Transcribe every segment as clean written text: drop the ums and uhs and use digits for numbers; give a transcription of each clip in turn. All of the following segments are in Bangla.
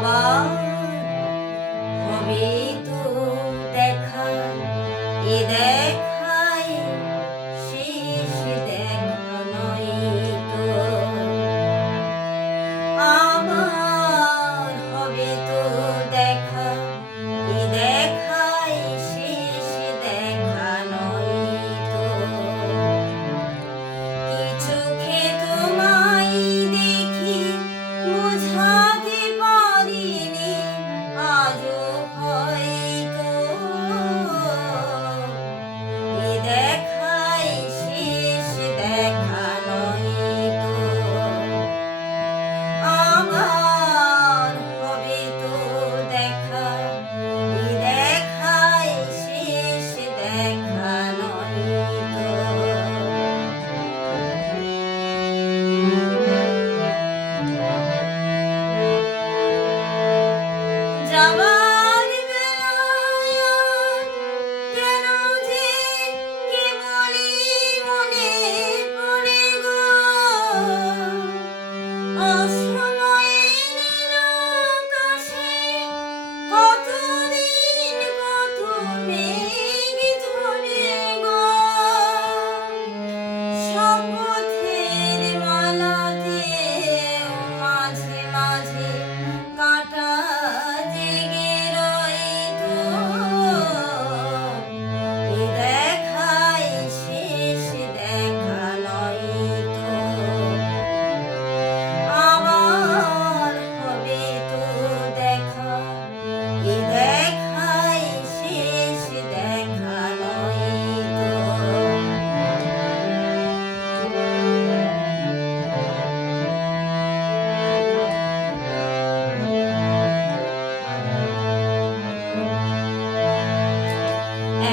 আবার হবে তো দেখা, এ দেখায় শেষ দেখা নয় তো। আবার হবে তো দেখা, এ দেখায় শেষ দেখা নয় তো। কিছু চোখে তোমায় দেখি বোঝাতে পারিনি আজও হয়তো, এ দেখায় শেষ দেখা নয় তো। আবার হবে তো দেখা, এ দেখায় শেষ দেখা নয় তো। যাবার বেলায় কেন যে কেবলই মনে পড়ে গো, অসময়ে নীল আকাশে কতদিন কত মেঘ ধরে গো। শপথের মালাতেও মাঝে মাঝে কাঁটা জেগে রইতো, এ দেখায় শেষ দেখা নয় তো। আবার হবে তো দেখা, এ দেখায় শেষ দেখা নয় তো।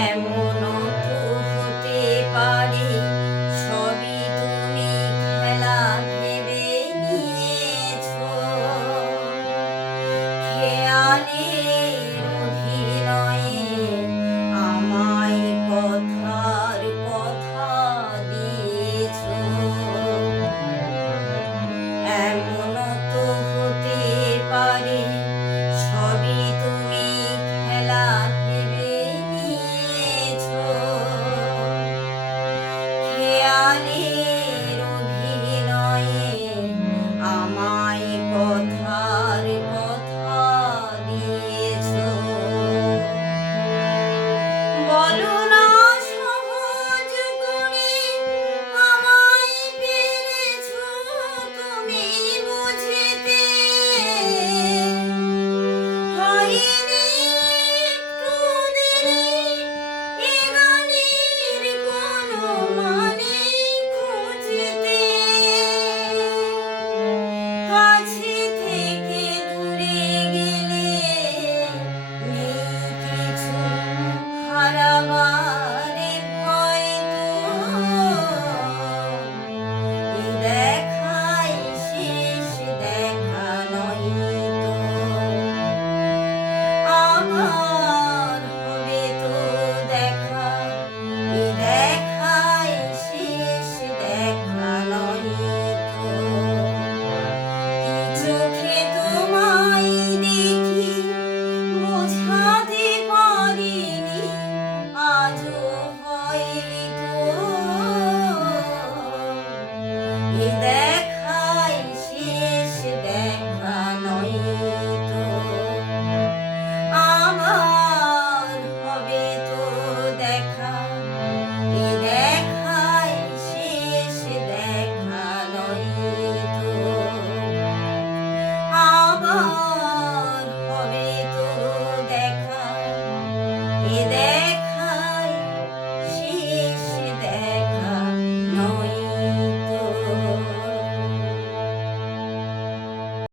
এমনও তো হতে পারে সবই তুমি খেলা ভেবে নিয়েছো, খেয়ালের অভিনয়ে আমায় কথার কথা দিয়েছো। এমনও তো হতে পারে সবই তুমি খেলা ভেবে নিয়েছো, খেয়ালের অভিনয়ে আমায় কথা